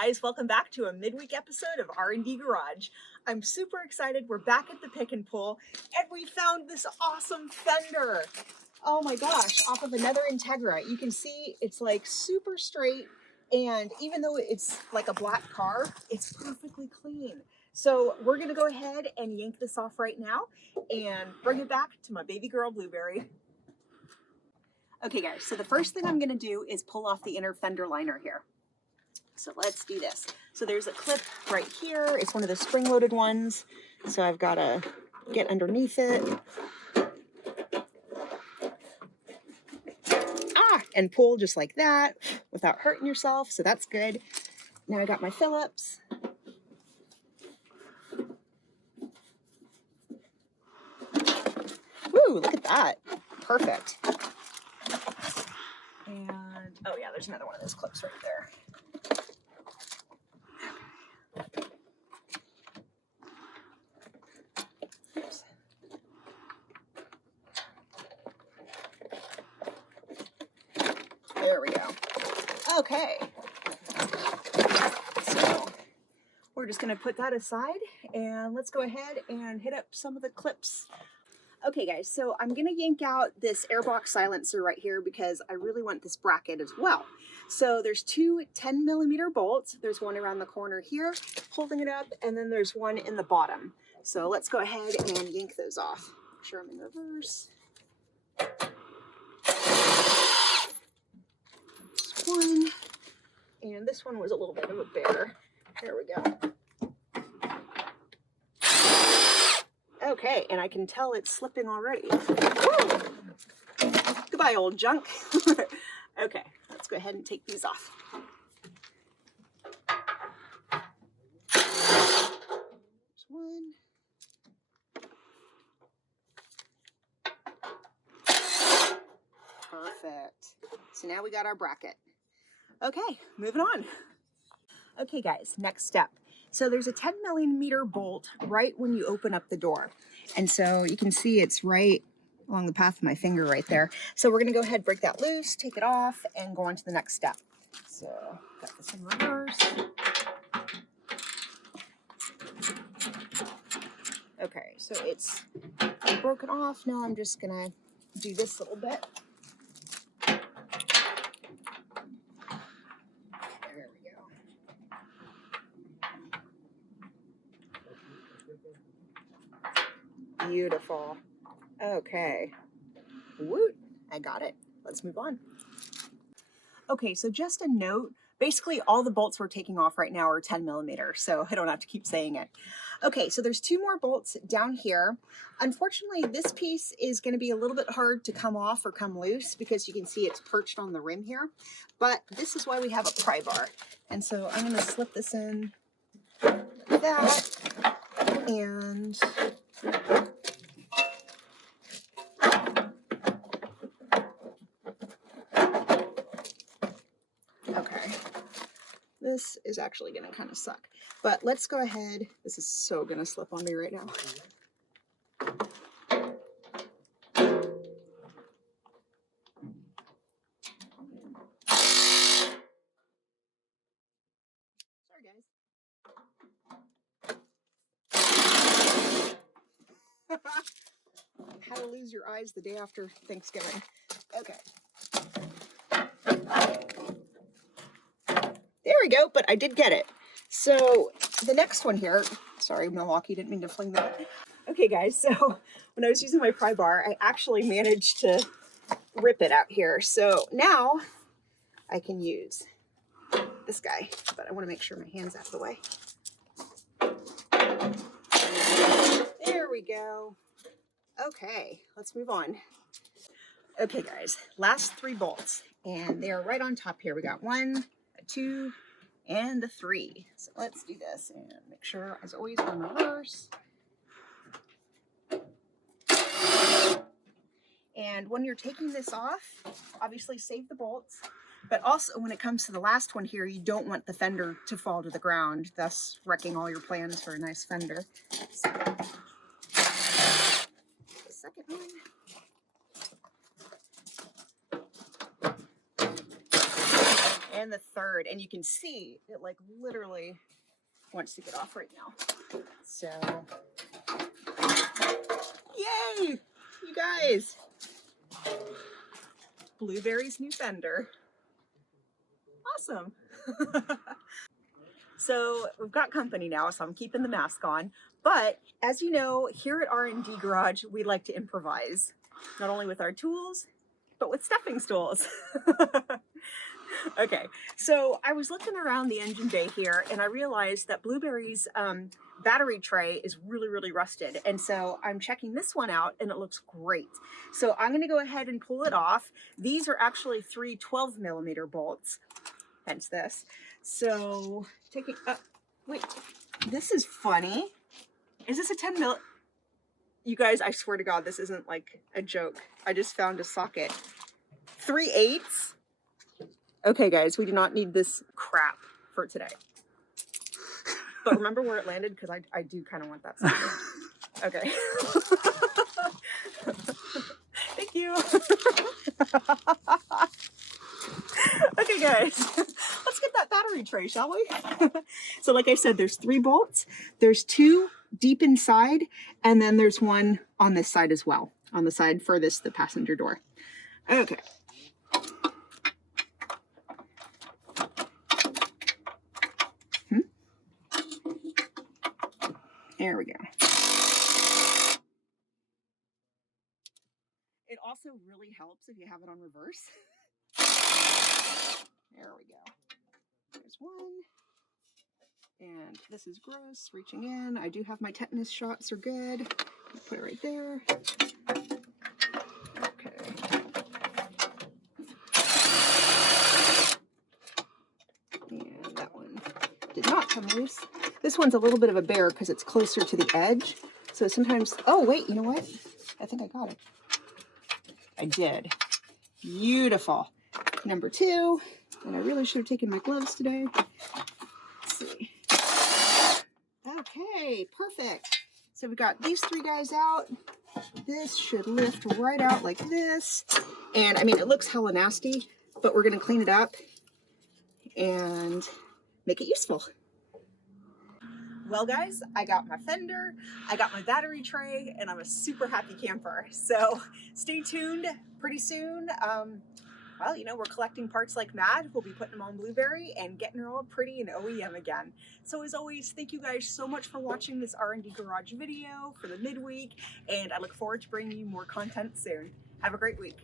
guys, welcome back to a midweek episode of R&D Garage. I'm super excited. We're back at the pick and pull and we found this awesome Fender. Oh my gosh, off of another Integra. You can see it's like super straight, and even though it's like a black car, it's perfectly clean. So we're gonna go ahead and yank this off right now and bring it back to my baby girl Blueberry. Okay guys, so the first thing I'm gonna do is pull off the inner fender liner here. So let's do this. So there's a clip right here. It's one of the spring-loaded ones. So I've got to get underneath it. And pull just like that without hurting yourself. So that's good. Now I got my Phillips. Woo, look at that. Perfect. And, oh yeah, there's another one of those clips right there. There we go. Okay. So we're just going to put that aside and let's go ahead and hit up some of the clips. Okay guys, so I'm going to yank out this airbox silencer right here because I really want this bracket as well. So there's two 10mm bolts. There's one around the corner here holding it up, and then there's one in the bottom. So let's go ahead and yank those off. Make sure I'm in reverse. One, and this one was a little bit of a bear. There we go. Okay, and I can tell it's slipping already. Woo! Goodbye, old junk. Okay, let's go ahead and take these off. There's one. Perfect. So now we got our bracket. Okay, moving on. Okay guys, next step. So there's a 10mm bolt right when you open up the door. And so you can see it's right along the path of my finger right there. So we're gonna go ahead, break that loose, take it off, and go on to the next step. So got this in reverse. Okay, so it's broken off. Now I'm just gonna do this little bit. Beautiful. Okay. Woot. I got it. Let's move on. Okay, so just a note. Basically, all the bolts we're taking off right now are 10mm, so I don't have to keep saying it. Okay, so there's two more bolts down here. Unfortunately, this piece is going to be a little bit hard to come off or come loose because you can see it's perched on the rim here. But this is why we have a pry bar. And so I'm going to slip this in like that. And okay, this is actually going to kind of suck, but let's go ahead. This is so going to slip on me right now. Sorry, guys. How to lose your eyes the day after Thanksgiving. Okay. There we go, but I did get it. So the next one here, sorry, Milwaukee, didn't mean to fling that. Okay guys, so when I was using my pry bar, I actually managed to rip it out here. So now I can use this guy, but I want to make sure my hand's out of the way. There we go. Okay, let's move on. Okay guys, last three bolts, and they're right on top here. We got 1, 2, and the 3. So let's do this and make sure, as always, we're in reverse. And when you're taking this off, obviously save the bolts, but also when it comes to the last one here, you don't want the fender to fall to the ground, thus wrecking all your plans for a nice fender. So, the second one. and the third, and you can see it like literally wants to get off right now. So, yay, you guys. Blueberry's new Fender. Awesome. So we've got company now, so I'm keeping the mask on. But as you know, here at R&D Garage, we like to improvise, not only with our tools, but with stepping stools. Okay, so I was looking around the engine bay here and I realized that Blueberry's battery tray is really rusted. And so I'm checking this one out and it looks great. So I'm gonna go ahead and pull it off. These are actually 3 12mm bolts, hence this. So taking, wait, this is funny. Is this a 10mm? You guys, I swear to God, this isn't like a joke. I just found a socket. 3/8. Okay guys, we do not need this crap for today. But remember where it landed? Because I do kind of want that socket. Okay. Thank you. Okay guys, let's get that battery tray, shall we? So like I said, there's 3 bolts. There's 2 deep inside, and then there's 1 on this side as well, on the side furthest the passenger door. Okay. There we go. It also really helps if you have it on reverse. There we go. There's 1. And this is gross, reaching in. I do have my tetanus shots are good. Put it right there. Okay. And that one did not come loose. This one's a little bit of a bear because it's closer to the edge. So sometimes, oh wait, you know what? I think I got it. I did. Beautiful. Number 2, and I really should have taken my gloves today. Let's see. Okay, perfect. So we got these 3 guys out. This should lift right out like this. And I mean, it looks hella nasty, but we're gonna clean it up and make it useful. Well guys, I got my Fender, I got my battery tray, and I'm a super happy camper. So stay tuned pretty soon. Well, you know, we're collecting parts like mad. We'll be putting them on Blueberry and getting her all pretty and OEM again. So as always, thank you guys so much for watching this R&D Garage video for the midweek, and I look forward to bringing you more content soon. Have a great week.